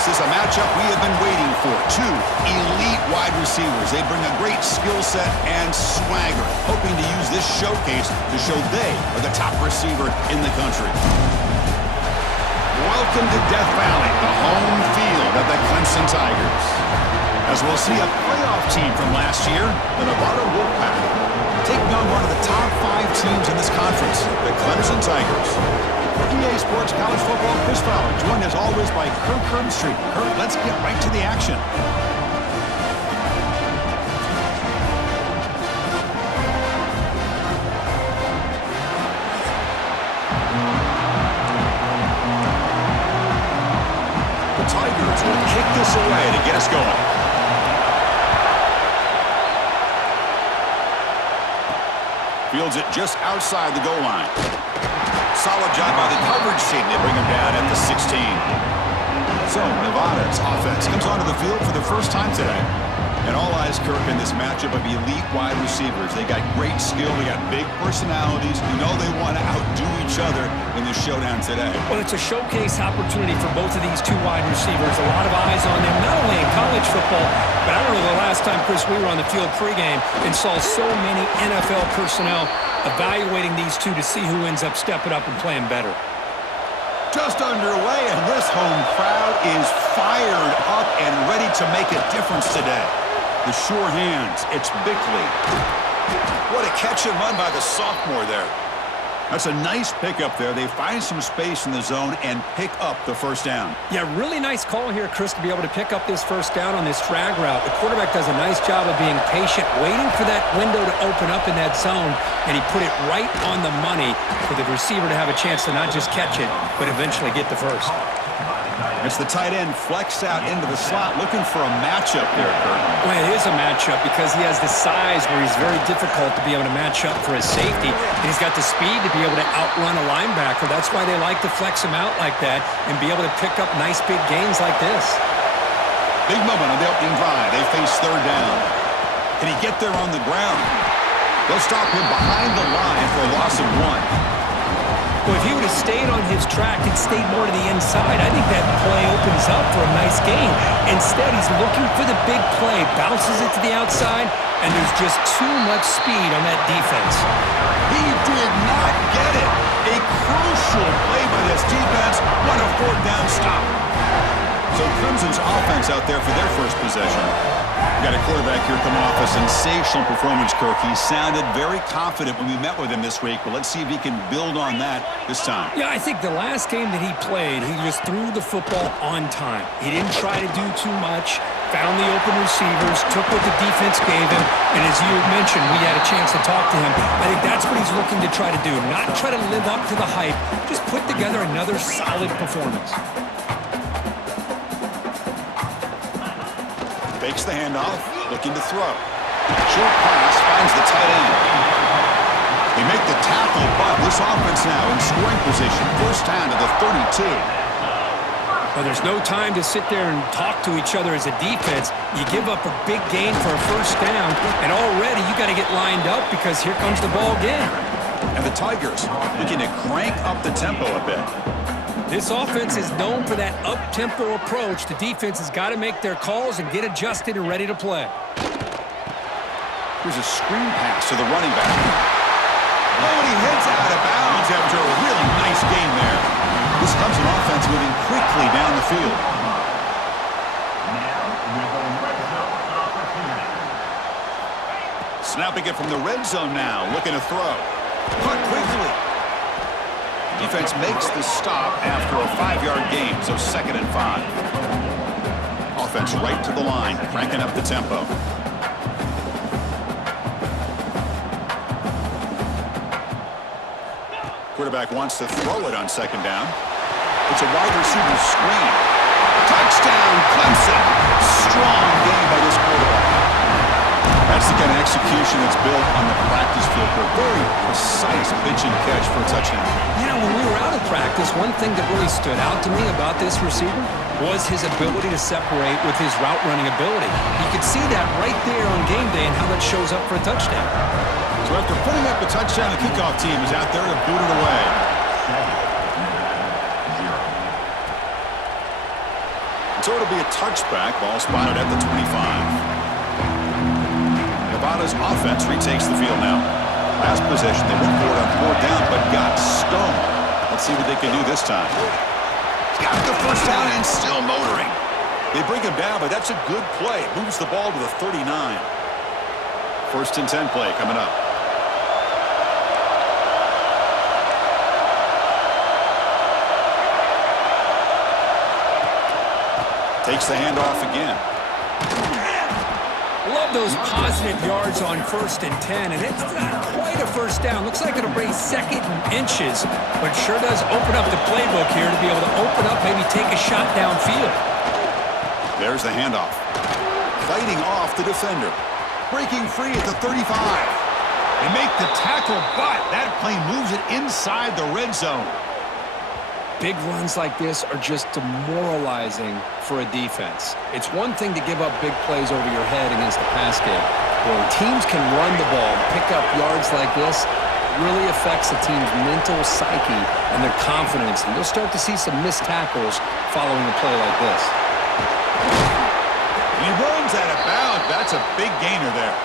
this is a matchup we have been waiting for. Two elite wide receivers. They bring a great skill set and swagger, hoping to use this showcase to show they are the top receiver in the country. Welcome to Death Valley, the home field of the Clemson Tigers. As we'll see a playoff team from last year, the Nevada Wolfpack, taking on one of the top 5 teams in this conference, the Clemson Tigers. For EA Sports College Football, Chris Fowler, joined as always by Kirk Herbstreit. Kirk, let's get right to the action. The Tigers will kick this away to get us going. Fields it just outside the goal line. Solid job by the coverage team. They bring him down at the 16. So Nevada's offense comes onto the field for the first time today. And all eyes, Kirk, in this matchup of elite wide receivers. They got great skill. They got big personalities. You know they want to outdo each other in this showdown today. Well, it's a showcase opportunity for both of these two wide receivers. A lot of eyes on them, not only in college football, but I don't know the last time, Chris, we were on the field pregame and saw so many NFL personnel evaluating these two to see who ends up stepping up and playing better. Just underway, and this home crowd is fired up and ready to make a difference today. The sure hands, it's Bickley. What a catch and run by the sophomore there. That's a nice pickup there. They find some space in the zone and pick up the first down. Yeah, really nice call here, Chris, to be able to pick up this first down on this drag route. The quarterback does a nice job of being patient, waiting for that window to open up in that zone, and he put it right on the money for the receiver to have a chance to not just catch it, but eventually get the first. It's the tight end flexed out into the slot, looking for a matchup there, Kurt. Well, it is a matchup because he has the size where he's very difficult to be able to match up for his safety. And he's got the speed to be able to outrun a linebacker. That's why they like to flex him out like that and be able to pick up nice big gains like this. Big moment on the opening drive. They face third down. Can he get there on the ground? They'll stop him behind the line for a loss of 1. Well, if he would have stayed on his track and stayed more to the inside, I think that play opens up for a nice gain. Instead, he's looking for the big play, bounces it to the outside, and there's just too much speed on that defense. He did not get it. A crucial play by this defense. What a fourth down stop. So Clemson's offense out there for their first possession. Got a quarterback here coming off a sensational performance, Kirk. He sounded very confident when we met with him this week, but let's see if he can build on that this time. Yeah, I think the last game that he played, he just threw the football on time. He didn't try to do too much, found the open receivers, took what the defense gave him, and as you mentioned, we had a chance to talk to him. I think that's what he's looking to try to do, not try to live up to the hype, just put together another solid performance. Fakes the handoff, looking to throw. Short pass finds the tight end. They make the tackle, but this offense now in scoring position. First down to the 32. Well, there's no time to sit there and talk to each other as a defense. You give up a big gain for a first down, and already you got to get lined up because here comes the ball again. And the Tigers looking to crank up the tempo a bit. This offense is known for that up-tempo approach. The defense has got to make their calls and get adjusted and ready to play. Here's a screen pass to the running back. Oh, and he heads out of bounds after a really nice game there. This Clemson offense moving quickly down the field. Snapping it from the red zone now, looking to throw. Caught quickly. Defense makes the stop after a 5-yard gain, so 2nd and 5. Offense right to the line, cranking up the tempo. Quarterback wants to throw it on 2nd down. It's a wide receiver screen. Touchdown, Clemson! Strong game by this quarterback. That's the kind of execution that's built on the practice field for a very precise pitch and catch for a touchdown. You know, when we were out of practice, one thing that really stood out to me about this receiver was his ability to separate with his route running ability. You could see that right there on game day and how that shows up for a touchdown. So after putting up a touchdown, the kickoff team is out there to boot it away. So it'll be a touchback. Ball spotted at the 25. Nevada's offense retakes the field now. Last possession, they went for it on 4th down, but got stoned. Let's see what they can do this time. He's got the first down and still motoring. They bring him down, but that's a good play. Moves the ball to the 39. 1st and 10 play coming up. Takes the handoff again. Love those positive yards on 1st and 10, and it's not quite a first down. Looks like it'll bring 2nd and inches, but sure does open up the playbook here to be able to open up, maybe take a shot downfield. There's the handoff. Fighting off the defender. Breaking free at the 35. They make the tackle, but that play moves it inside the red zone. Big runs like this are just demoralizing for a defense. It's one thing to give up big plays over your head against the pass game. When teams can run the ball and pick up yards like this, it really affects the team's mental psyche and their confidence. And you'll start to see some missed tackles following a play like this. He runs out of bounds. That's a big gainer there.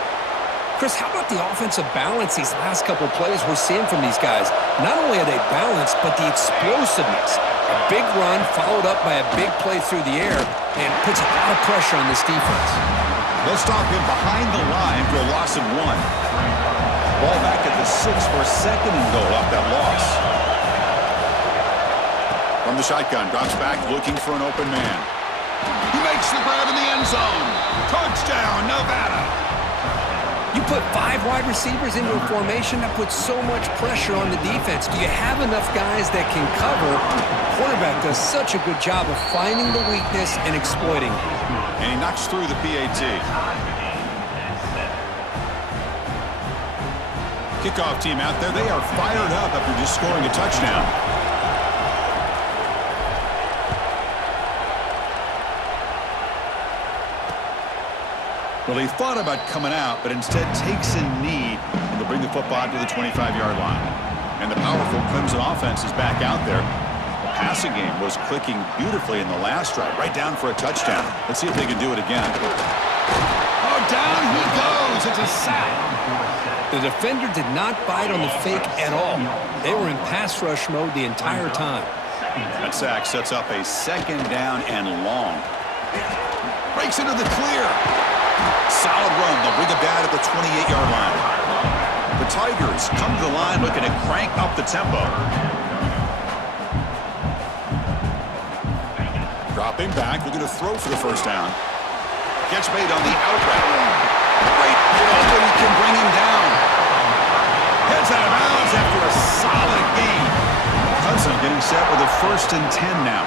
Chris, how about the offensive balance these last couple of plays we're seeing from these guys? Not only are they balanced, but the explosiveness. A big run followed up by a big play through the air and puts a lot of pressure on this defense. They'll stop him behind the line for a loss of 1. Ball back at the 6 for a 2nd and goal off that loss. From the shotgun, drops back looking for an open man. He makes the grab in the end zone. Touchdown, Nevada. You put 5 wide receivers into a formation, that puts so much pressure on the defense. Do you have enough guys that can cover? Quarterback does such a good job of finding the weakness and exploiting it. And he knocks through the PAT. Kickoff team out there. They are fired up after just scoring a touchdown. Well, he thought about coming out, but instead takes a knee and to bring the football to the 25-yard line. And the powerful Clemson offense is back out there. The passing game was clicking beautifully in the last drive, right down for a touchdown. Let's see if they can do it again. Oh, down he goes. It's a sack. The defender did not bite on the fake at all. They were in pass rush mode the entire time. That sack sets up a 2nd down and long. Breaks into the clear. Solid run. They'll bring it down at the 28-yard line. The Tigers come to the line looking to crank up the tempo. Dropping back, looking to throw for the first down. Catch made on the out route. Great. Nobody can bring him down. Heads out of bounds after a solid gain. Clemson getting set with a 1st and 10 now.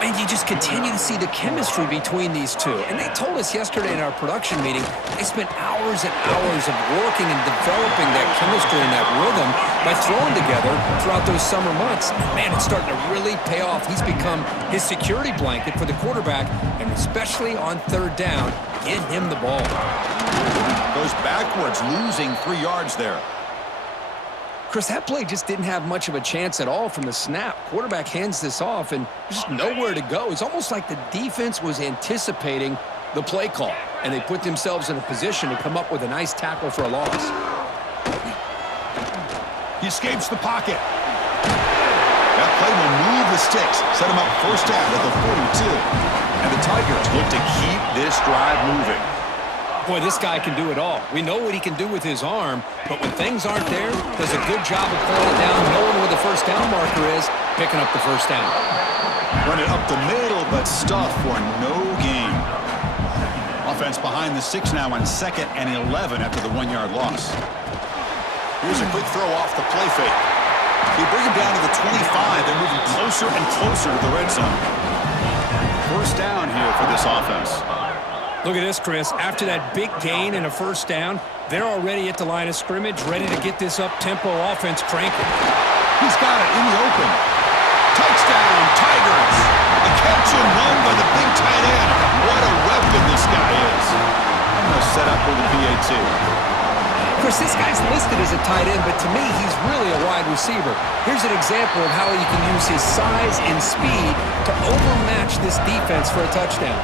And you just continue to see the chemistry between these two. And they told us yesterday in our production meeting, they spent hours and hours of working and developing that chemistry and that rhythm by throwing together throughout those summer months. And man, it's starting to really pay off. He's become his security blanket for the quarterback, and especially on 3rd down, get him the ball. Goes backwards, losing 3 yards there. Chris, that play just didn't have much of a chance at all from the snap. Quarterback hands this off, and there's just nowhere to go. It's almost like the defense was anticipating the play call, and they put themselves in a position to come up with a nice tackle for a loss. He escapes the pocket. That play will move the sticks, set him up 1st down at the 42. And the Tigers look to keep this drive moving. Boy, this guy can do it all. We know what he can do with his arm, but when things aren't there, does a good job of pulling it down, knowing where the 1st down marker is, picking up the 1st down. Run it up the middle, but stuff for no gain. Offense behind the 6 now on 2nd and 11 after the 1-yard loss. Here's a quick throw off the play fake. They bring him down to the 25. They're moving closer and closer to the red zone. 1st down here for this offense. Look at this, Chris. After that big gain and a 1st down, they're already at the line of scrimmage, ready to get this up-tempo offense cranking. He's got it in the open. Touchdown, Tigers. A catch and run by the big tight end. What a weapon this guy is. And they'll set up for the PAT. Of course, this guy's listed as a tight end, but to me, he's really a wide receiver. Here's an example of how he can use his size and speed to overmatch this defense for a touchdown.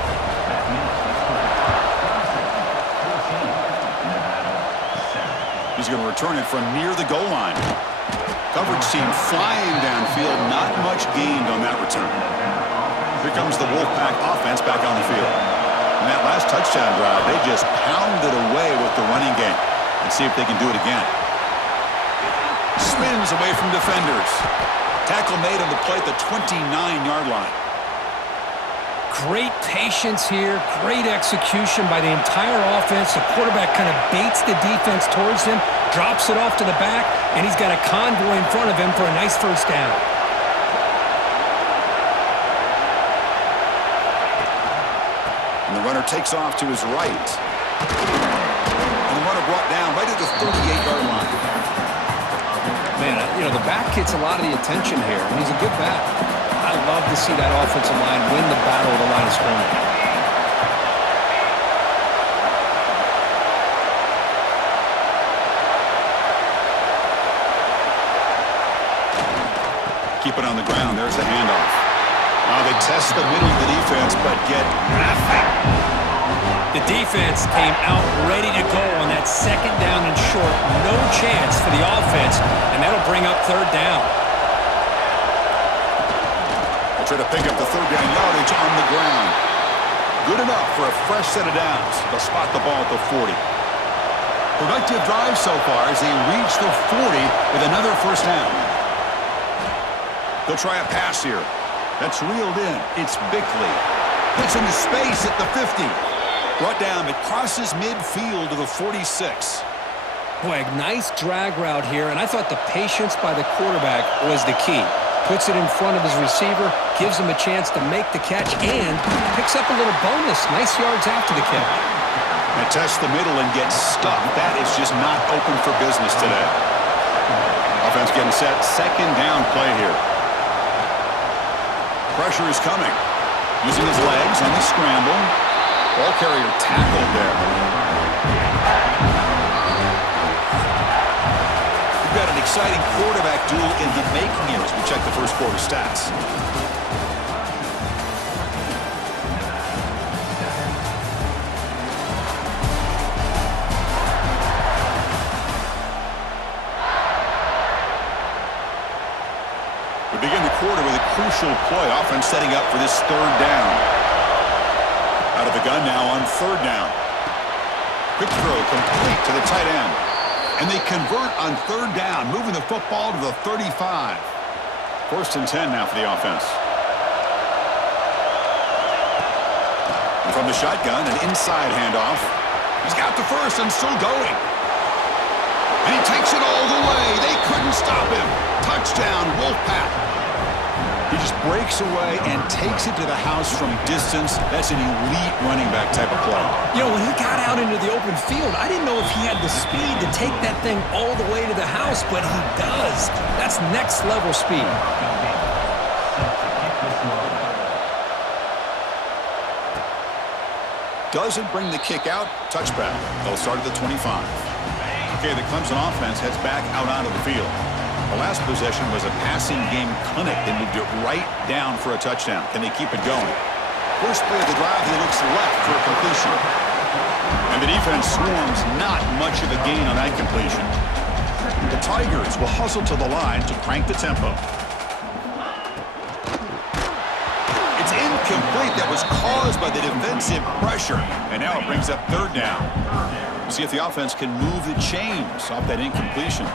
He's going to return it from near the goal line. Coverage team flying downfield, not much gained on that return. Here comes the Wolfpack offense back on the field. In that last touchdown drive, they just pounded away with the running game. Let's see if they can do it again. Spins away from defenders. Tackle made on the play at the 29-yard line. Great patience here, great execution by the entire offense. The quarterback kind of baits the defense towards him, drops it off to the back, and he's got a convoy in front of him for a nice first down. And the runner takes off to his right. And the runner brought down right at the 38-yard line. Man, you know, the back gets a lot of the attention here, and he's a good back. I love to see that offensive line win the battle of the line of scrimmage. Keep it on the ground. There's the handoff. Now they test the middle of the defense, but get nothing. The defense came out ready to go on that second down and short. No chance for the offense, and that'll bring up third down. Try to pick up the third down yardage on the ground. Good enough for a fresh set of downs. They'll spot the ball at the 40. Productive drive so far as they reach the 40 with another first down. They'll try a pass here. That's reeled in. It's Bickley. Gets into space at the 50. Brought down. It crosses midfield to the 46. Boy, a nice drag route here, and I thought the patience by the quarterback was the key. Puts it in front of his receiver, gives him a chance to make the catch, and picks up a little bonus. Nice yards after the catch. And test the middle and get stuck. That is just not open for business today. Offense getting set. Second down play here. Pressure is coming. Using his legs on the scramble. Ball carrier tackled there. Got an exciting quarterback duel in the making here as we check the first quarter stats. We begin the quarter with a crucial play. Offense setting up for this third down. Out of the gun now on third down. Quick throw complete to the tight end. And they convert on third down, moving the football to the 35. First and 10 now for the offense. And from the shotgun, an inside handoff. He's got the first and still going. And he takes it all the way. They couldn't stop him. Touchdown, Wolfpack. He just breaks away and takes it to the house from distance. That's an elite running back type of play. You know, when he got out into the open field, I didn't know if he had the speed to take that thing all the way to the house, but he does. That's next level speed. Doesn't bring the kick out. Touchback. They'll start at the 25. Okay, the Clemson offense heads back out onto the field. The last possession was a passing game clinic. They moved it right down for a touchdown. Can they keep it going? First play of the drive, he looks left for a completion. And the defense swarms, not much of a gain on that completion. The Tigers will hustle to the line to crank the tempo. It's incomplete. That was caused by the defensive pressure. And now it brings up third down. We'll see if the offense can move the chains off that incompletion.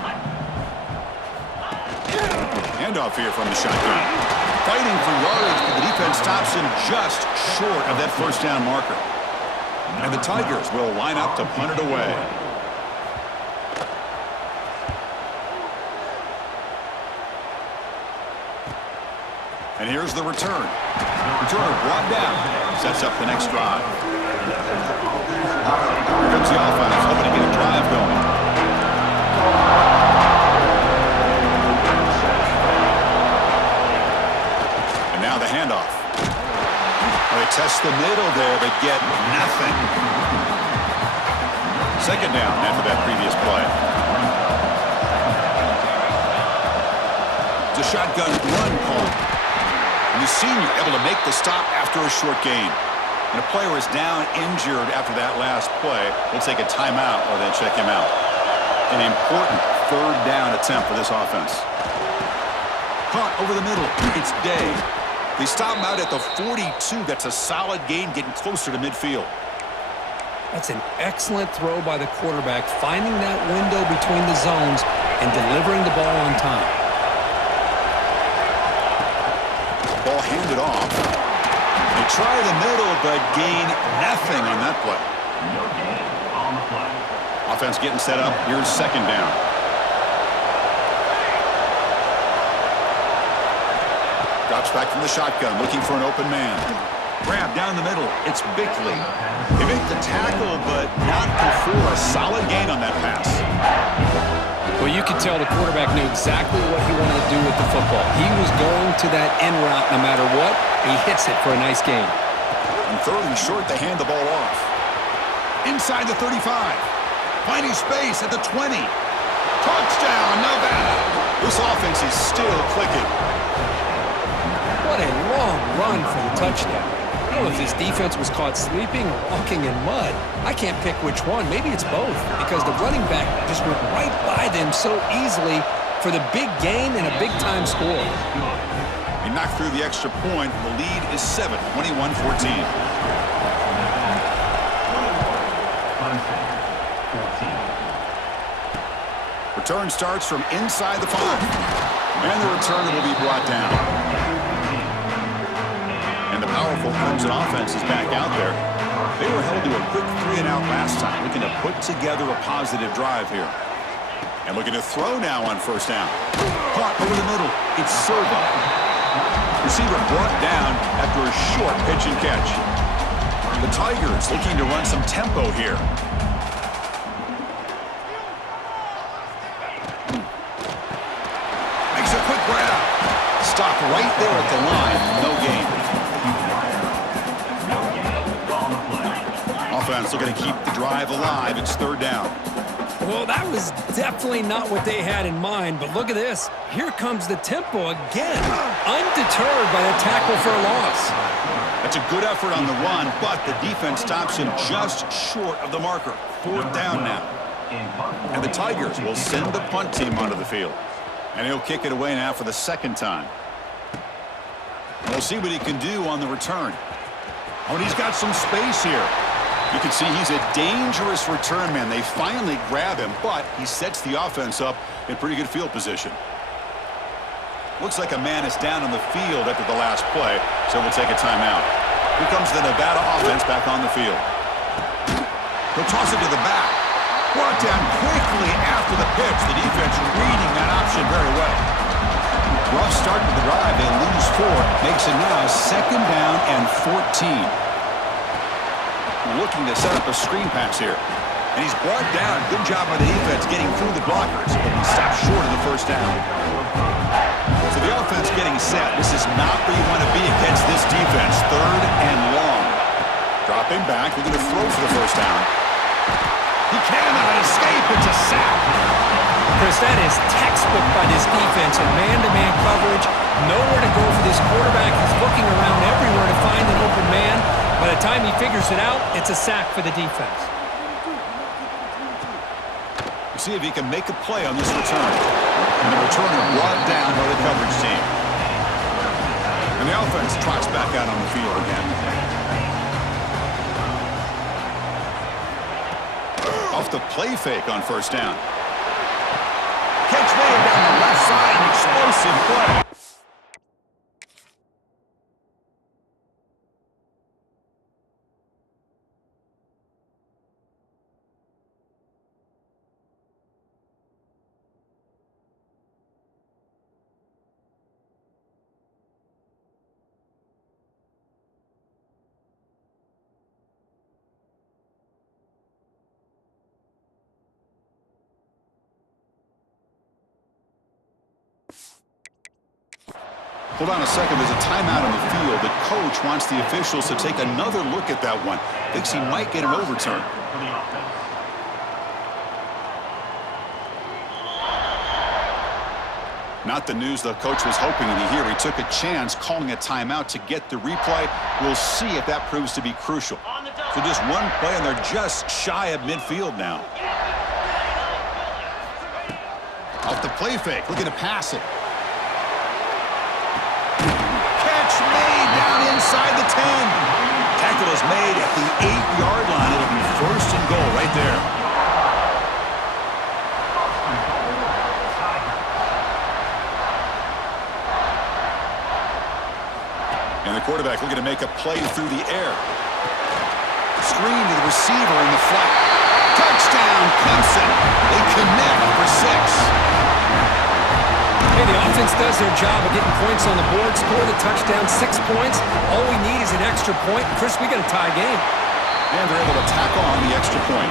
Handoff here from the shotgun. Fighting for yardage, but the defense stops him just short of that first down marker. And the Tigers will line up to punt it away. And here's the return. Returner brought down. Sets up the next drive. Here comes the offense, hoping to get a drive going. Now the handoff. They test the middle there, but get nothing. Second down after that previous play. It's a shotgun run called. And the senior able to make the stop after a short gain. And a player is down injured after that last play. We'll take a timeout or then check him out. An important third down attempt for this offense. Caught over the middle. It's Day. They stop him out at the 42. That's a solid gain, getting closer to midfield. That's an excellent throw by the quarterback, finding that window between the zones and delivering the ball on time. Ball handed off. They try the middle, but gain nothing on that play. No gain on the play. Offense getting set up. Here's second down. Drops back from the shotgun, looking for an open man. Grab down the middle. It's Bickley. They make the tackle, but not before a solid gain on that pass. Well, you could tell the quarterback knew exactly what he wanted to do with the football. He was going to that end route no matter what. He hits it for a nice gain. On third and short, they hand the ball off. Inside the 35. Finding space at the 20. Touchdown, Nevada. This offense is still clicking. What a long run for the touchdown. I don't know if this defense was caught sleeping or walking in mud. I can't pick which one. Maybe it's both because the running back just went right by them so easily for the big gain and a big-time score. He knocked through the extra point. The lead is 7, 21-14. Return starts from inside the 5. And the return will be brought down. And the powerful Clemson offense is back out there. They were held to a quick 3-and-out last time, looking to put together a positive drive here. And looking to throw now on first down. Caught over the middle. It's Serva. Receiver brought down after a short pitch and catch. The Tigers looking to run some tempo here. Makes a quick grab. Stop right there at the line. No gain. Offense looking to keep the drive alive. It's third down. Well, that was definitely not what they had in mind, but look at this. Here comes the tempo again, undeterred by the tackle for a loss. That's a good effort on the run, but the defense stops him just short of the marker. Fourth down now. And the Tigers will send the punt team onto the field. And he'll kick it away now for the second time. And we'll see what he can do on the return. Oh, and he's got some space here. You can see he's a dangerous return man. They finally grab him, but he sets the offense up in pretty good field position. Looks like a man is down on the field after the last play, so we'll take a timeout. Here comes the Nevada offense back on the field. He'll toss it to the back. Brought down quickly after the pitch. The defense reading that option very well. Rough start to the drive. They lose 4. Makes it now second down and 14. Looking to set up a screen pass here. And he's brought down. Good job by the defense getting through the blockers, but he stopped short of the first down. So the offense getting set. This is not where you want to be against this defense. Third and long. Dropping back. We're going to throw for the first down. He cannot escape. It's a sack. Chris, that is textbook by this defense in man-to-man coverage. Nowhere to go for this quarterback. He's looking around everywhere to find an open man. By the time he figures it out, it's a sack for the defense. We'll see if he can make a play on this return. And the returner brought down by the coverage team. And the offense trots back out on the field again. Off the play fake on first down. Catch made down the left side, an explosive play. Hold on a second. There's a timeout on the field. The coach wants the officials to take another look at that one. Thinks he might get an overturn. Not the news the coach was hoping to hear. He took a chance calling a timeout to get the replay. We'll see if that proves to be crucial. So just one play, and they're just shy of midfield now. Off the play fake, looking to pass it. Catch made down inside the 10. Tackle is made at the 8-yard line. It'll be first and goal right there. And the quarterback looking to make a play through the air. Screen to the receiver in the flat. Touchdown, Clemson. They connect for 6. Hey, the offense does their job of getting points on the board, score the touchdown, 6 points. All we need is an extra point. Chris, we got a tie game. And they're able to tack on the extra point.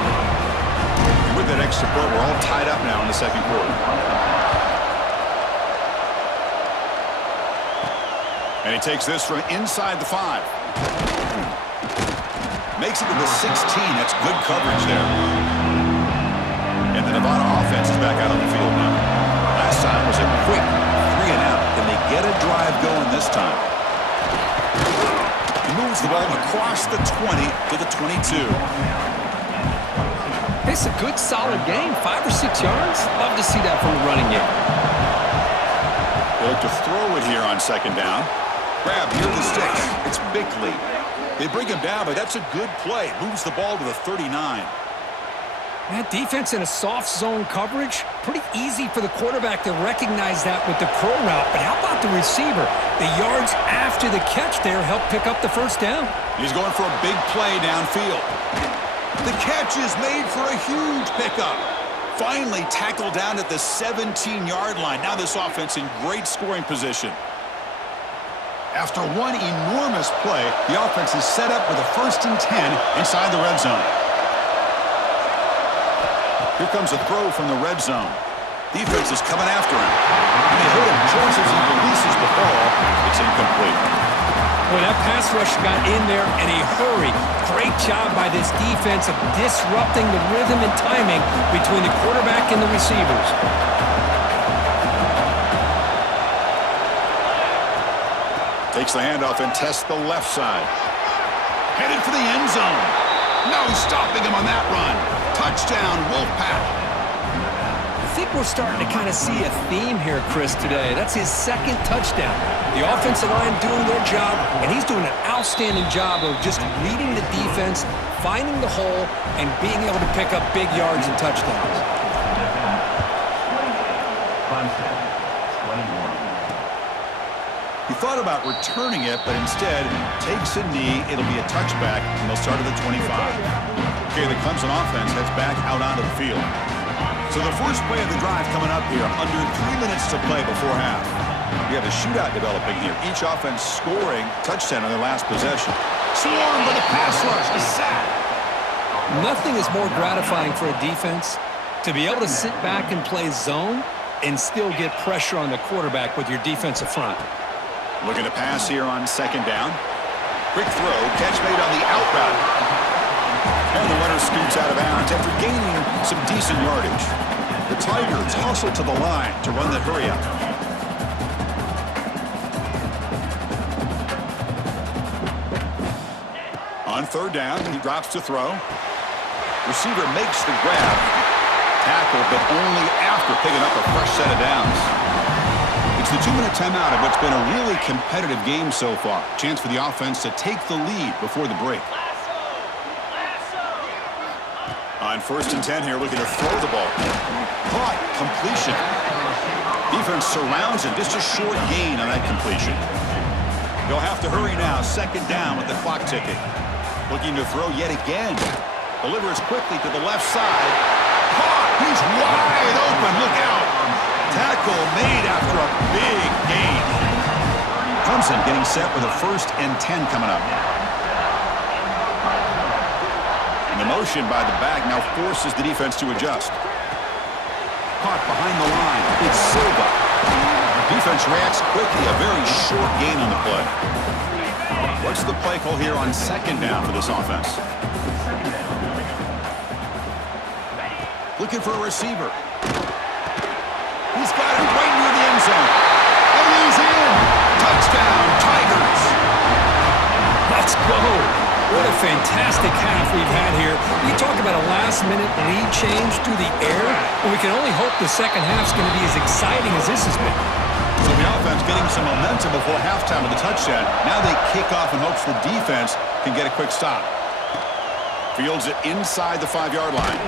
And with that extra point, we're all tied up now in the second quarter. And he takes this from inside the 5. Makes it to the 16. That's good coverage there. And the Nevada offense is back out on the field now. Last time was a quick 3-and-out. Can they get a drive going this time? He moves the ball across the 20 to the 22. It's a good, solid game. 5 or 6 yards. Love to see that from the running game. They look to throw it here on second down. Grab near the sticks. It's Bickley. They bring him down, but that's a good play. Moves the ball to the 39. That defense in a soft zone coverage, pretty easy for the quarterback to recognize that with the curl route. But how about the receiver? The yards after the catch there help pick up the first down. He's going for a big play downfield. The catch is made for a huge pickup. Finally tackled down at the 17-yard line. Now this offense in great scoring position. After one enormous play, the offense is set up with a 1st and 10 inside the red zone. Here comes a throw from the red zone. Defense is coming after him. And they hit him just as he releases the ball. It's incomplete. Well, that pass rush got in there in a hurry. Great job by this defense of disrupting the rhythm and timing between the quarterback and the receivers. Takes the handoff and tests the left side. Headed for the end zone. No stopping him on that run. Touchdown, Wolfpack. I think we're starting to kind of see a theme here, Chris, today. That's his 2nd touchdown. The offensive line doing their job, and he's doing an outstanding job of just reading the defense, finding the hole, and being able to pick up big yards and touchdowns. Clemson, 21. He thought about returning it, but instead takes a knee. It'll be a touchback, and they'll start at the 25. Okay, the Clemson offense heads back out onto the field. So the first play of the drive coming up here, under 3 minutes to play before half. We have a shootout developing here. Each offense scoring touchdown on their last possession. Swarmed by the pass rush, a sack. Nothing is more gratifying for a defense to be able to sit back and play zone and still get pressure on the quarterback with your defensive front. Looking to pass here on second down. Quick throw, catch made on the out route. And the runner scoots out of bounds after gaining some decent yardage. The Tigers hustle to the line to run the hurry up. On third down, he drops to throw. Receiver makes the grab. Tackle, but only after picking up a fresh set of downs. It's the 2-minute timeout of what's been a really competitive game so far. Chance for the offense to take the lead before the break. On 1st and 10 here, looking to throw the ball. Caught, completion. Defense surrounds him, just a short gain on that completion. They'll have to hurry now, 2nd down with the clock ticking. Looking to throw yet again. Delivers quickly to the left side. Caught, he's wide open, look out. Tackle made after a big gain. Clemson getting set with a 1st and 10 coming up. And the motion by the back now forces the defense to adjust. Caught behind the line. It's Silva. Defense reacts quickly. A very short gain on the play. What's the play call here on 2nd down for this offense? Looking for a receiver. He's got it right near the end zone. And he's in. Touchdown, Tigers. Let's go. What a fantastic half we've had here. We talk about a last-minute lead change through the air, and we can only hope the second half's going to be as exciting as this has been. So the offense getting some momentum before halftime with the touchdown. Now they kick off in hopes the defense can get a quick stop. Fields it inside the 5-yard line.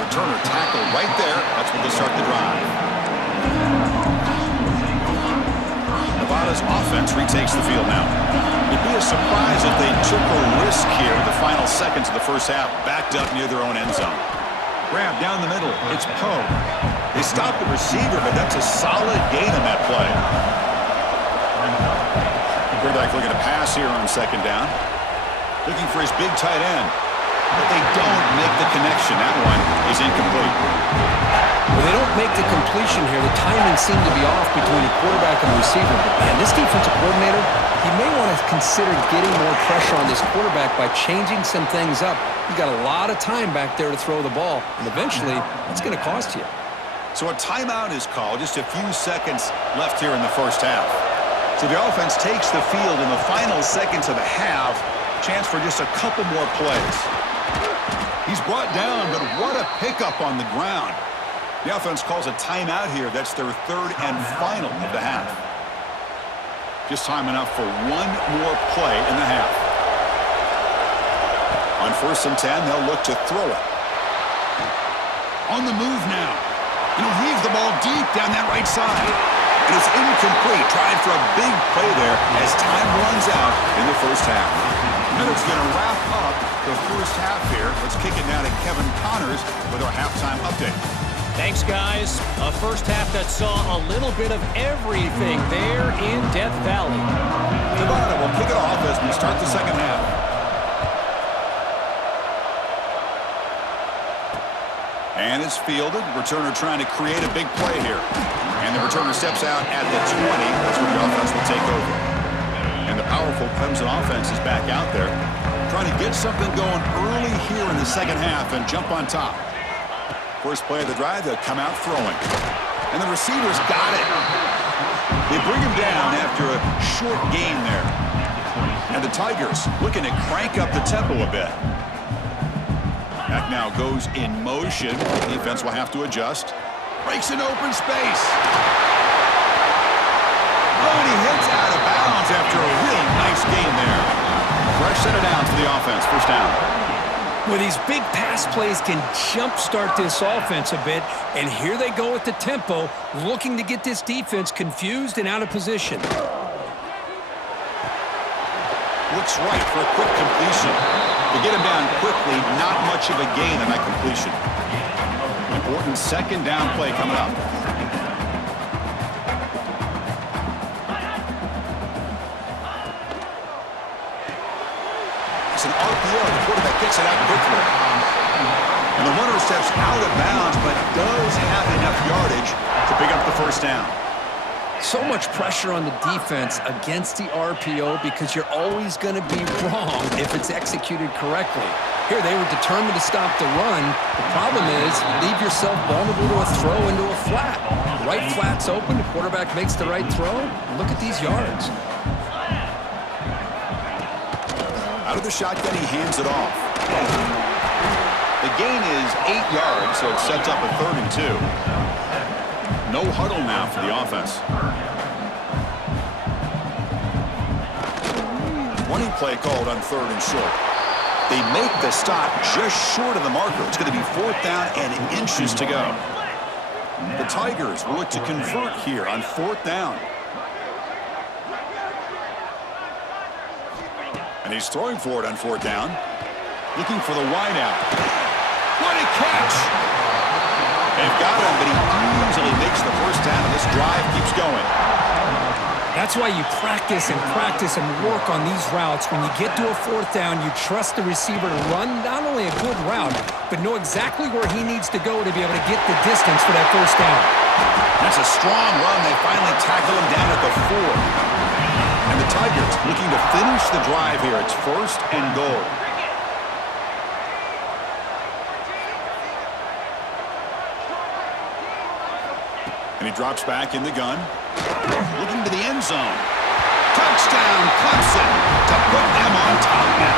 Returner tackle right there. That's when they start the drive. Nevada's offense retakes the field now. It'd be a surprise if they took a risk here in the final seconds of the first half, backed up near their own end zone. Grab down the middle. It's Poe. They stop the receiver, but that's a solid gain on that play. Quarterback looking to pass here on second down. Looking for his big tight end. But they don't make the connection. That one is incomplete. Well, they don't make the completion here. The timing seemed to be off between the quarterback and the receiver. But, man, this defensive coordinator, he may want to consider getting more pressure on this quarterback by changing some things up. He's got a lot of time back there to throw the ball, and eventually that's going to cost you. So a timeout is called. Just a few seconds left here in the first half. So the offense takes the field in the final seconds of the half. Chance for just a couple more plays. He's brought down, but what a pickup on the ground. The offense calls a timeout here. That's their third and final of the half. Just time enough for one more play in the half. On 1st and 10, they'll look to throw it. On the move now. And he'll heave the ball deep down that right side. And it's incomplete. Trying for a big play there as time runs out in the first half. And it's going to wrap up the first half here. Let's kick it now to Kevin Connors with our halftime update. Thanks, guys. A first half that saw a little bit of everything there in Death Valley. Nevada will kick it off as we start the second half. And it's fielded. Returner trying to create a big play here. And the returner steps out at the 20. That's where the offense will take over. And the powerful Clemson offense is back out there, trying to get something going early here in the second half and jump on top. First play of the drive, they'll come out throwing. And the receivers got it. They bring him down after a short gain there. And the Tigers looking to crank up the tempo a bit. Back now goes in motion. Defense will have to adjust. Breaks an open space. Oh, and he hits out of bounds after a really nice gain there. Fresh set of downs for the offense. First down. Well, these big pass plays can jumpstart this offense a bit, and here they go at the tempo, looking to get this defense confused and out of position. Looks right for a quick completion. To get him down quickly, not much of a gain on that completion. Important second down play coming up. It's an RPO. The quarterback gets it out quickly. And the runner steps out of bounds, but does have enough yardage to pick up the first down. So much pressure on the defense against the RPO because you're always going to be wrong if it's executed correctly. Here, they were determined to stop the run. The problem is, leave yourself vulnerable to a throw into a flat. The right flat's open, the quarterback makes the right throw. Look at these yards. Out of the shotgun, he hands it off. The gain is 8 yards, so it sets up a 3rd and 2. No huddle now for the offense. Running play called on 3rd and short. They make the stop just short of the marker. It's going to be 4th down and inches to go. The Tigers will look to convert here on 4th down. And he's throwing for it on 4th down. Looking for the wideout. What a catch! They've got him, but he easily makes the first down, and this drive keeps going. That's why you practice and work on these routes. When you get to a 4th down, you trust the receiver to run not only a good route, but know exactly where he needs to go to be able to get the distance for that first down. That's a strong run. They finally tackle him down at the 4. And the Tigers looking to finish the drive here. It's 1st and goal. And he drops back in the gun. Looking to the end zone. Touchdown, Clemson, to put them on top now.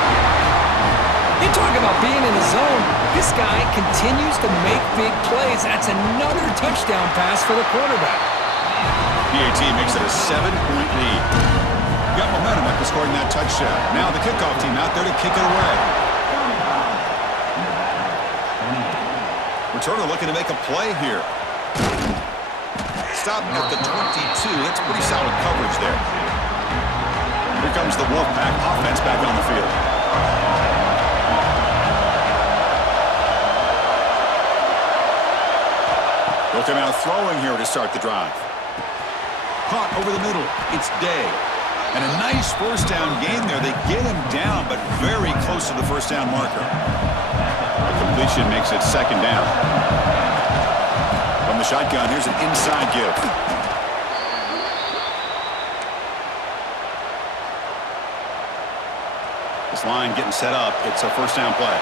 You talk about being in the zone. This guy continues to make big plays. That's another touchdown pass for the quarterback. PAT makes it a 7-point lead. Got momentum after scoring that touchdown. Now the kickoff team out there to kick it away. Returner looking to make a play here. Stop at the 22. That's pretty solid coverage there. Here comes the Wolfpack offense back on the field. They'll come out throwing here to start the drive. Caught over the middle. It's Day. And a nice first down gain there. They get him down, but very close to the first down marker. The completion makes it second down. From the shotgun, here's an inside give. This line getting set up. It's a first down play.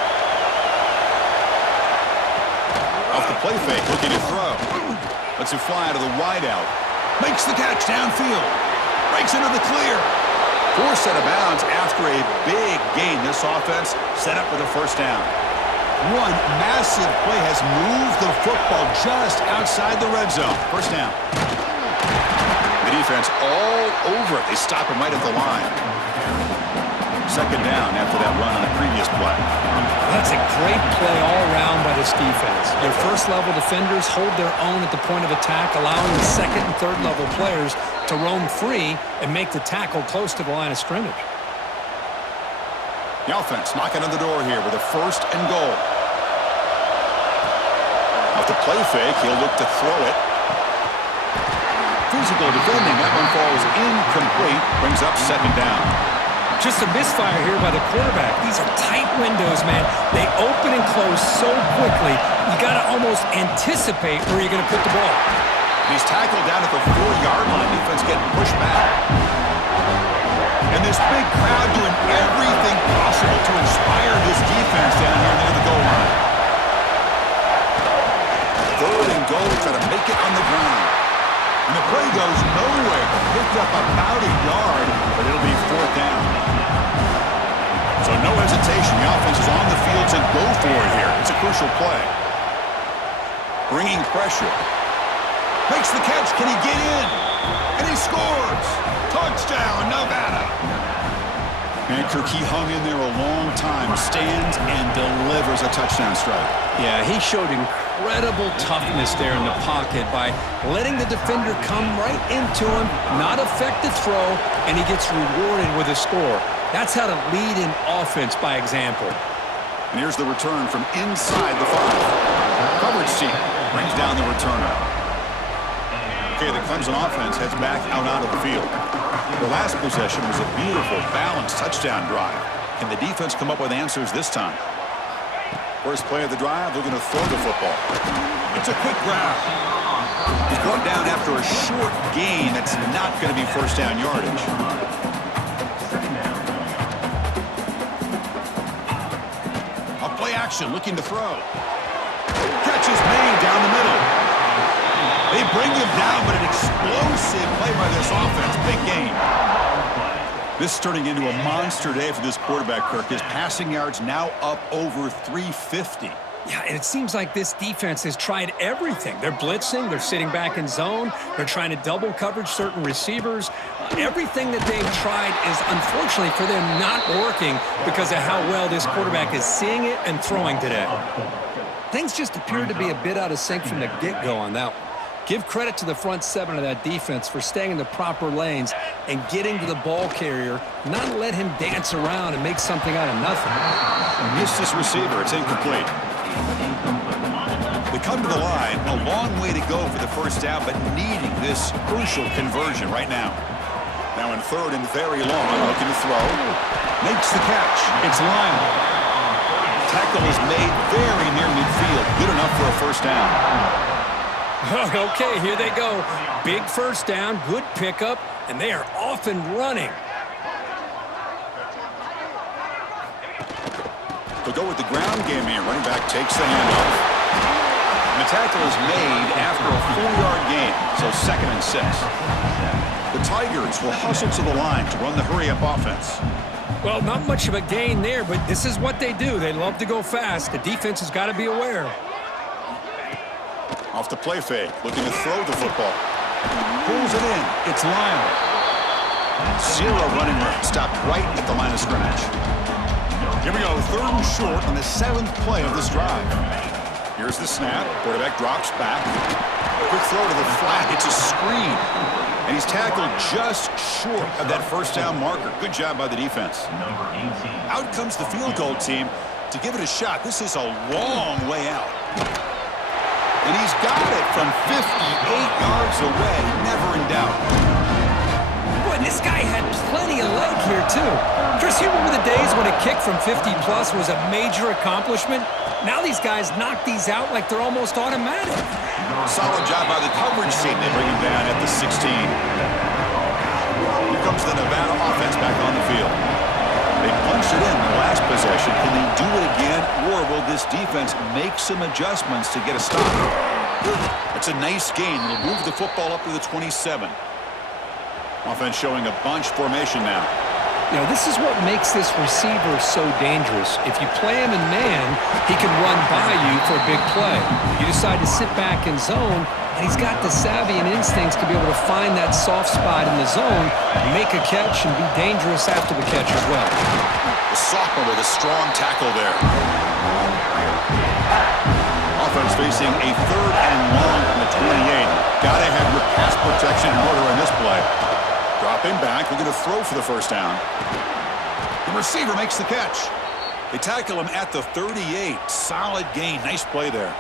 Off the play fake, looking to throw. Lets it fly to the wideout. Makes the catch downfield. Breaks into the clear. Forced out of bounds after a big gain. This offense set up with a first down. One massive play has moved the football just outside the red zone. First down. The defense all over it. They stop him right at the line. Second down after that run on the previous play. That's a great play all around by this defense. Their first-level defenders hold their own at the point of attack, allowing the second and third-level players to roam free and make the tackle close to the line of scrimmage. The offense knocking on the door here with a first and goal. Off the play fake, he'll look to throw it. Physical defending. That one falls incomplete. Brings up second down. Just a misfire here by the quarterback. These are tight windows, man. They open and close so quickly, you got to almost anticipate where you're going to put the ball. He's tackled down at the 4-yard line. Defense getting pushed back. And this big crowd doing everything possible to inspire this defense down here near the goal line. Third and goal, trying to make it on the ground. And the play goes nowhere. Picked up about a yard, but it'll be fourth down. So no hesitation. The offense is on the field to go for it here. It's a crucial play. Bringing pressure. Makes the catch. Can he get in? And he scores. Touchdown, Nevada. Man, Kirk, he hung in there a long time. Stands and delivers a touchdown strike. Yeah, he showed incredible toughness there in the pocket by letting the defender come right into him, not affect the throw, and he gets rewarded with a score. That's how to lead an offense by example. And here's the return from inside the 5. Coverage team brings down the returner. Okay, the Clemson offense heads back out onto the field. The last possession was a beautiful, balanced touchdown drive. Can the defense come up with answers this time? First play of the drive, they're going to throw the football. It's a quick grab. He's brought down after a short gain that's not going to be first down yardage. A play action, looking to throw. Catch is made down the middle. They bring him down, but an explosive play by this offense. Big game. This is turning into a monster day for this quarterback, Kirk. His passing yards now up over 350. Yeah, and it seems like this defense has tried everything. They're blitzing, they're sitting back in zone, they're trying to double coverage certain receivers. Everything that they've tried is, unfortunately for them, not working because of how well this quarterback is seeing it and throwing today. Things just appear to be a bit out of sync from the get-go on that one. Give credit to the front 7 of that defense for staying in the proper lanes and getting to the ball carrier, not let him dance around and make something out of nothing. Missed this receiver. It's incomplete. They come to the line. A long way to go for the first down, but needing this crucial conversion right now. Now in third and very long, looking to throw. Makes the catch. It's Lyle. Tackle is made very near midfield. Good enough for a first down. Okay, here they go. Big first down, good pickup, and they are off and running. They'll go with the ground game here. Running back takes the handoff. And the tackle is made after a 4-yard gain, so 2nd and 6. The Tigers will hustle to the line to run the hurry-up offense. Well, not much of a gain there, but this is what they do. They love to go fast. The defense has got to be aware. Off the play fake, looking to throw the football. Pulls it in. It's Lyle. 0 running room, stopped right at the line of scrimmage. Here we go, 3rd and short on the 7th play of this drive. Here's the snap. Quarterback drops back. Quick throw to the flat. It's a screen. And he's tackled just short of that first down marker. Good job by the defense. Number 18. Out comes the field goal team to give it a shot. This is a long way out. And he's got it from 58 yards away. Never in doubt. Boy, this guy had plenty of leg here, too. Chris, you remember the days when a kick from 50-plus was a major accomplishment? Now these guys knock these out like they're almost automatic. Solid job by the coverage team. They bring him down at the 16. Here comes the Nevada offense back on the field. They punched it in the last possession. Can they do it again, or will this defense make some adjustments to get a stop? It's a nice gain. They'll move the football up to the 27. Offense showing a bunch formation now. You know, this is what makes this receiver so dangerous. If you play him in man, he can run by you for a big play. You decide to sit back in zone, and he's got the savvy and instincts to be able to find that soft spot in the zone, make a catch, and be dangerous after the catch as well. The sophomore with a strong tackle there. Offense facing a 3rd and long from the 28. Gotta have your pass protection in order in this play. Dropping back, looking to throw for the first down. The receiver makes the catch. They tackle him at the 38. Solid gain. Nice play there.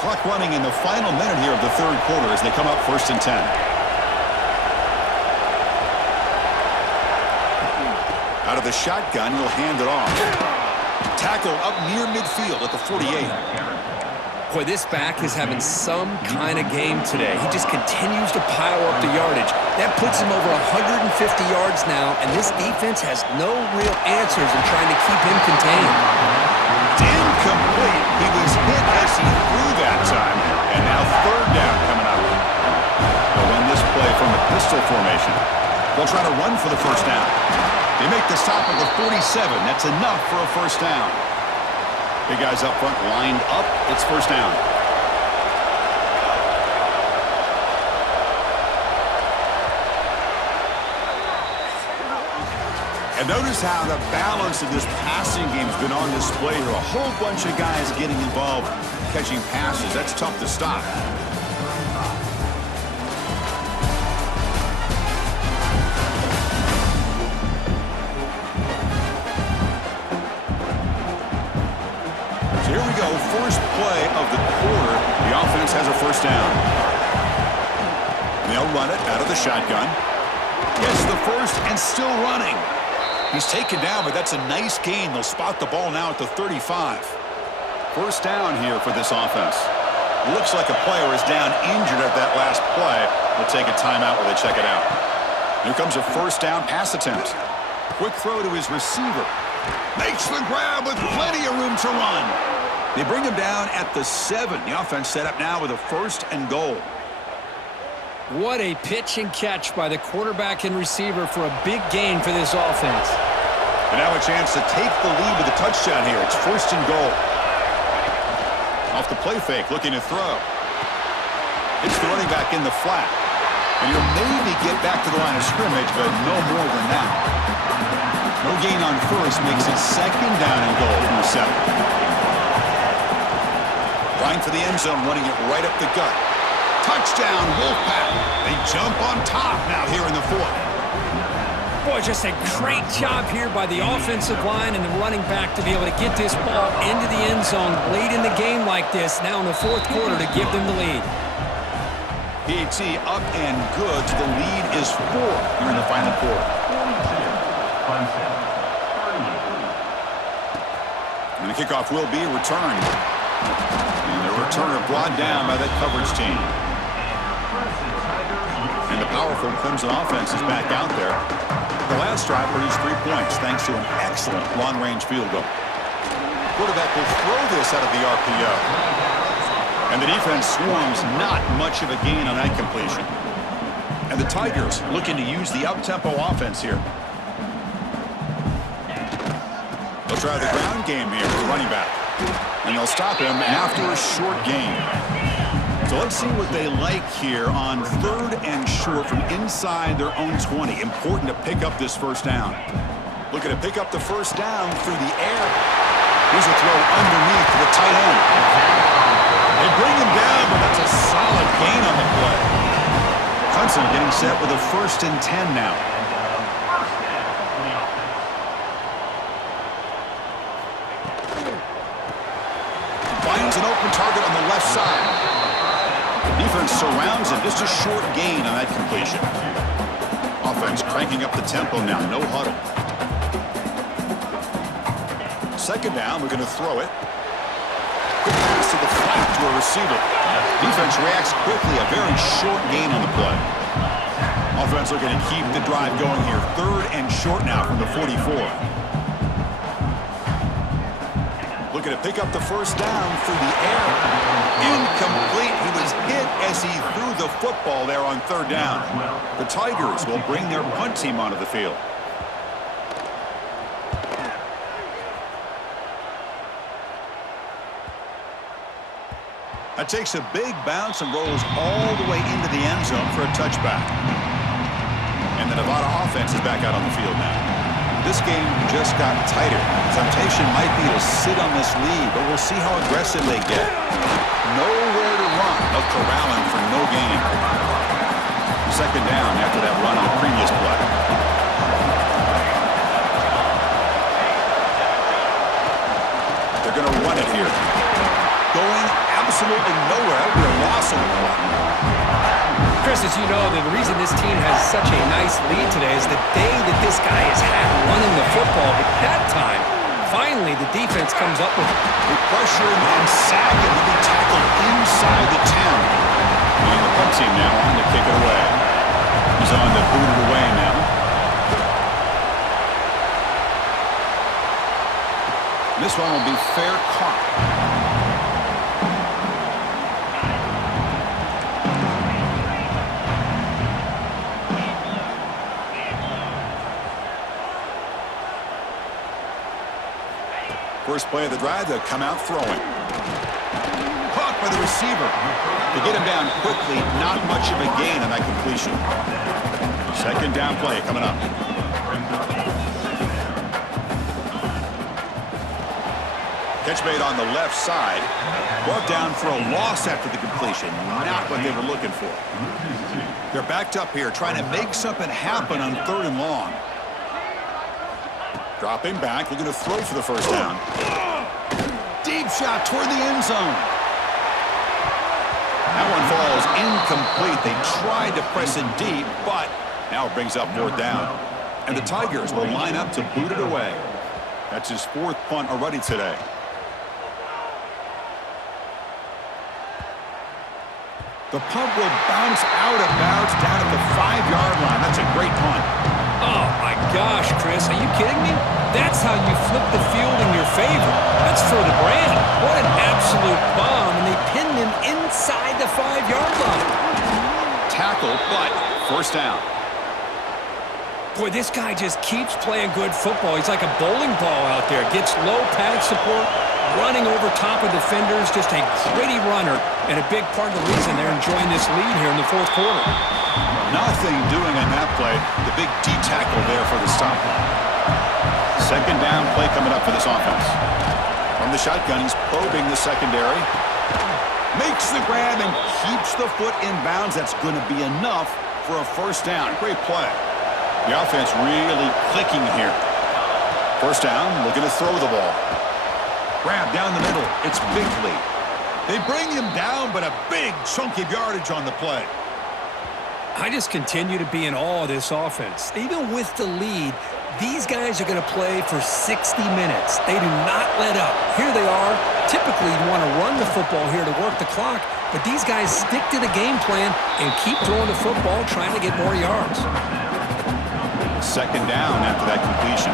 Clock running in the final minute here of the 3rd quarter as they come up 1st and 10. Out of the shotgun, he'll hand it off. Tackle up near midfield at the 48. Boy, this back is having some kind of game today. He just continues to pile up the yardage. That puts him over 150 yards now, and this defense has no real answers in trying to keep him contained. It's incomplete. He was hit as he threw that time, and now 3rd down coming up. They'll run this play from the pistol formation. They'll try to run for the first down. They make the stop at the 47. That's enough for a first down. Big guys up front lined up. It's first down. And notice how the balance of this passing game has been on display here. A whole bunch of guys getting involved catching passes. That's tough to stop. Here we go, first play of the quarter. The offense has a first down. And they'll run it out of the shotgun. Gets the first and still running. He's taken down, but that's a nice gain. They'll spot the ball now at the 35. First down here for this offense. Looks like a player is down injured at that last play. They'll take a timeout while they check it out. Here comes a first down pass attempt. Quick throw to his receiver. Makes the grab with plenty of room to run. They bring him down at the 7. The offense set up now with a 1st and goal. What a pitch and catch by the quarterback and receiver for a big gain for this offense. And now a chance to take the lead with a touchdown here. It's 1st and goal. Off the play fake, looking to throw. It's the running back in the flat. And he'll maybe get back to the line of scrimmage, but no more than that. No gain on first makes it 2nd down and goal from the 7. Trying for the end zone, running it right up the gut. Touchdown, Wolfpack. They jump on top now here in the 4th. Boy, just a great job here by the offensive line and the running back to be able to get this ball into the end zone late in the game like this, now in the 4th quarter to give them the lead. PAT up and good. So the lead is 4 here in the final quarter. And the kickoff will be returned. And the returner brought down by that coverage team. And the powerful Clemson offense is back out there. The last drive produced 3 points thanks to an excellent long-range field goal. Quarterback will throw this out of the RPO. And the defense swarms, not much of a gain on that completion. And the Tigers looking to use the up-tempo offense here. They'll try the ground game here with the running back. And they'll stop him after a short gain. So let's see what they like here on 3rd and short from inside their own 20. Important to pick up this first down. Looking to pick up the first down through the air. Here's a throw underneath to the tight end. They bring him down, but that's a solid gain on the play. Clemson getting set with a 1st and 10 now. Finds an open target on the left side. Defense surrounds him. Just a short gain on that completion. Offense cranking up the tempo now. No huddle. 2nd down. We're going to throw it. Quick pass to the flat to a receiver. Defense reacts quickly. A very short gain on the play. Offense looking to keep the drive going here. 3rd and short now from the 44. Looking to pick up the first down through the air. Incomplete. He was hit as he threw the football there on 3rd down. The Tigers will bring their punt team onto the field. That takes a big bounce and rolls all the way into the end zone for a touchback. And the Nevada offense is back out on the field now. This game just got tighter. Temptation might be to sit on this lead, but we'll see how aggressive they get. Nowhere to run. They'll corral him for no gain. 2nd down after that run on the previous play. They're going to run it here. Going absolutely nowhere. That would be a loss on the play. Chris, as you know, the reason this team has such a nice lead today is the day that this guy has had running the football. But that time, finally, the defense comes up with it. They pressure him and sack him. He'll be tackled inside the 10. And the punt team now on to kick it away. He's on to boot it away now. This one will be fair caught. First play of the drive, they'll come out throwing. Caught by the receiver. To get him down quickly, not much of a gain on that completion. 2nd down play coming up. Catch made on the left side. Brought down for a loss after the completion. Not what they were looking for. They're backed up here, trying to make something happen on 3rd and long. Dropping back, looking to throw for the first down. Deep shot toward the end zone. That one falls incomplete. They tried to press it deep, but now it brings up 4th down. And the Tigers will line up to boot it away. That's his 4th punt already today. The punt will bounce out of bounds down at the 5-yard line. That's a great punt. Oh, my gosh, Chris. Are you kidding me? That's how you flip the field in your favor. That's for the brand. What an absolute bomb. And they pinned him inside the 5-yard line. Tackle, but 1st down. Boy, this guy just keeps playing good football. He's like a bowling ball out there. Gets low pad support, running over top of defenders. Just a gritty runner, and a big part of the reason they're enjoying this lead here in the 4th quarter. Nothing doing on that play. The big D tackle there for the stop. 2nd down play coming up for this offense. From the shotgun, he's probing the secondary. Makes the grab and keeps the foot in bounds. That's going to be enough for a 1st down. Great play. The offense really clicking here. 1st down, looking to throw the ball. Grab down the middle. It's Binkley. They bring him down, but a big chunk of yardage on the play. I just continue to be in awe of this offense. Even with the lead, these guys are going to play for 60 minutes. They do not let up. Here they are. Typically, you want to run the football here to work the clock, but these guys stick to the game plan and keep throwing the football, trying to get more yards. 2nd down after that completion.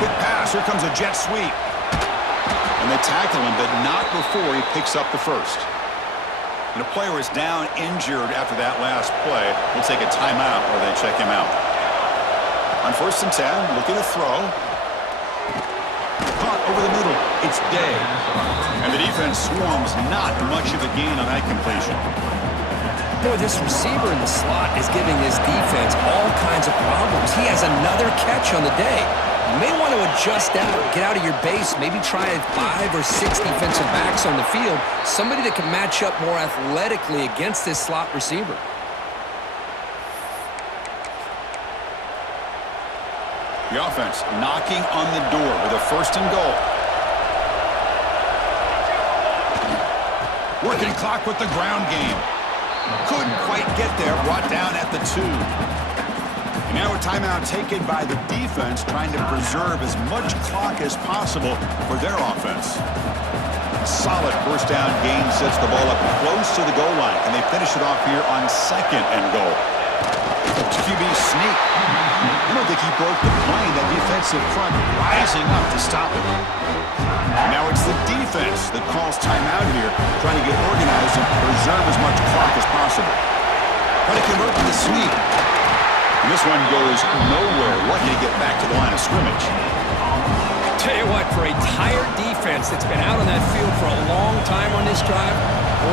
Quick pass. Here comes a jet sweep. And they tackle him, but not before he picks up the first. And a player is down injured after that last play. We'll take a timeout or they check him out. On 1st and 10, looking to throw. Caught over the middle. It's Day. And the defense swarms, not much of a gain on that completion. Boy, this receiver in the slot is giving his defense all kinds of problems. He has another catch on the day. You may want to adjust out, get out of your base, maybe try 5 or 6 defensive backs on the field, somebody that can match up more athletically against this slot receiver. The offense knocking on the door with a 1st and goal. Working clock with the ground game. Couldn't quite get there, brought down at the 2. And now a timeout taken by the defense, trying to preserve as much clock as possible for their offense. Solid 1st down gain sets the ball up close to the goal line. And they finish it off here on 2nd and goal. QB sneak. I don't think he broke the plane. That defensive front rising up to stop it. Now it's the defense that calls timeout here, trying to get organized and preserve as much clock as possible. Trying to convert to the sneak. And this one goes nowhere. Lucky to get back to the line of scrimmage. Tell you what, for a tired defense that's been out on that field for a long time on this drive,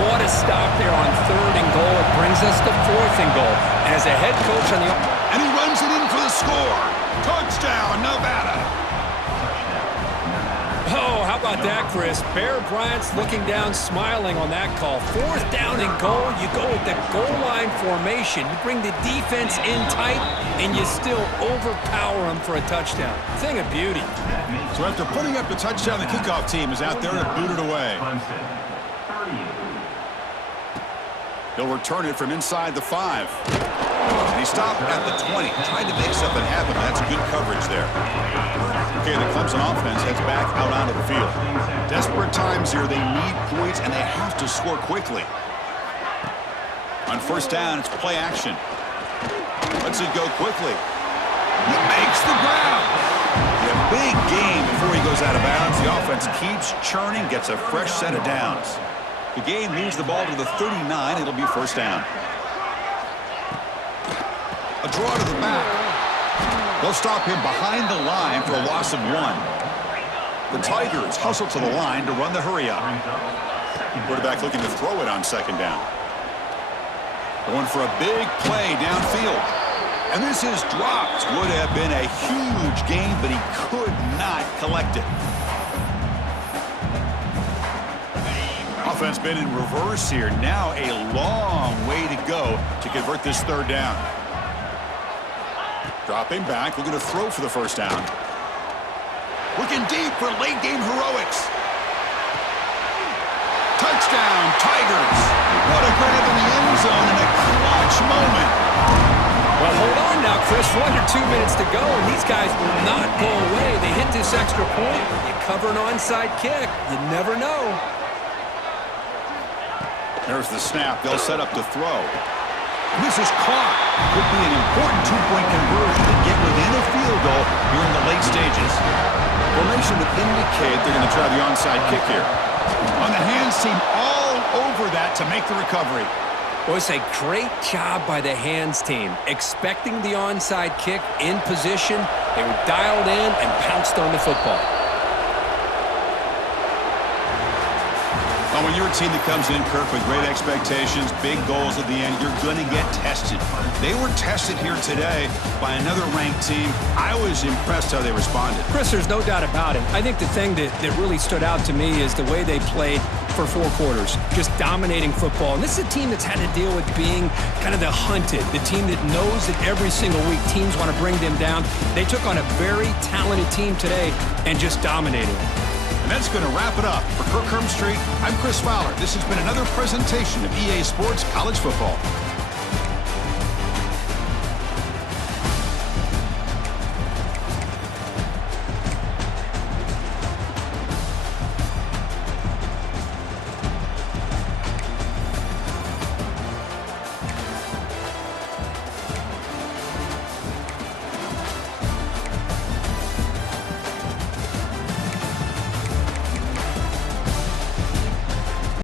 what a stop there on 3rd and goal. It brings us to 4th and goal. And as a head coach on the... And he runs it in for the score. Touchdown, Nevada. Oh, how about that, Chris? Bear Bryant's looking down, smiling on that call. 4th down and goal. You go with the goal line formation. You bring the defense in tight, and you still overpower them for a touchdown. Thing of beauty. So after putting up the touchdown, the kickoff team is out there to boot it away. He'll return it from inside the 5. And he stopped at the 20. Tried to make something happen. That's good coverage there. Okay, the Clemson offense heads back out onto the field. Desperate times here. They need points, and they have to score quickly. On 1st down, it's play action. Lets it go quickly. He makes the grab. A big gain before he goes out of bounds. The offense keeps churning, gets a fresh set of downs. The game moves the ball to the 39. It'll be 1st down. A draw to the back. They'll stop him behind the line for a loss of 1. The Tigers hustle to the line to run the hurry up. Quarterback looking to throw it on 2nd down. Going for a big play downfield. And this is dropped. Would have been a huge gain, but he could not collect it. Offense been in reverse here. Now a long way to go to convert this 3rd down. Dropping back, looking to throw for the 1st down. Looking deep for late game heroics. Touchdown, Tigers. What a grab in the end zone in a clutch moment. Well, hold on now, Chris. 1 or 2 minutes to go, and these guys will not go away. They hit this extra point. You cover an onside kick. You never know. There's the snap. They'll set up to throw. And this is caught. Could be an important 2-point conversion to get within a field goal here in the late stages. Formation would indicate they're going to try the onside kick here. On the hands team, all over that to make the recovery. Well, it's a great job by the hands team. Expecting the onside kick in position, they were dialed in and pounced on the football. Well, when you're a team that comes in, Kirk, with great expectations, big goals at the end, you're going to get tested. They were tested here today by another ranked team. I was impressed how they responded. Chris, there's no doubt about it. I think the thing that really stood out to me is the way they played for 4 quarters, just dominating football. And this is a team that's had to deal with being kind of the hunted, the team that knows that every single week teams want to bring them down. They took on a very talented team today and just dominated them. And that's going to wrap it up. For Kirk Street, I'm Chris Fowler. This has been another presentation of EA Sports College Football.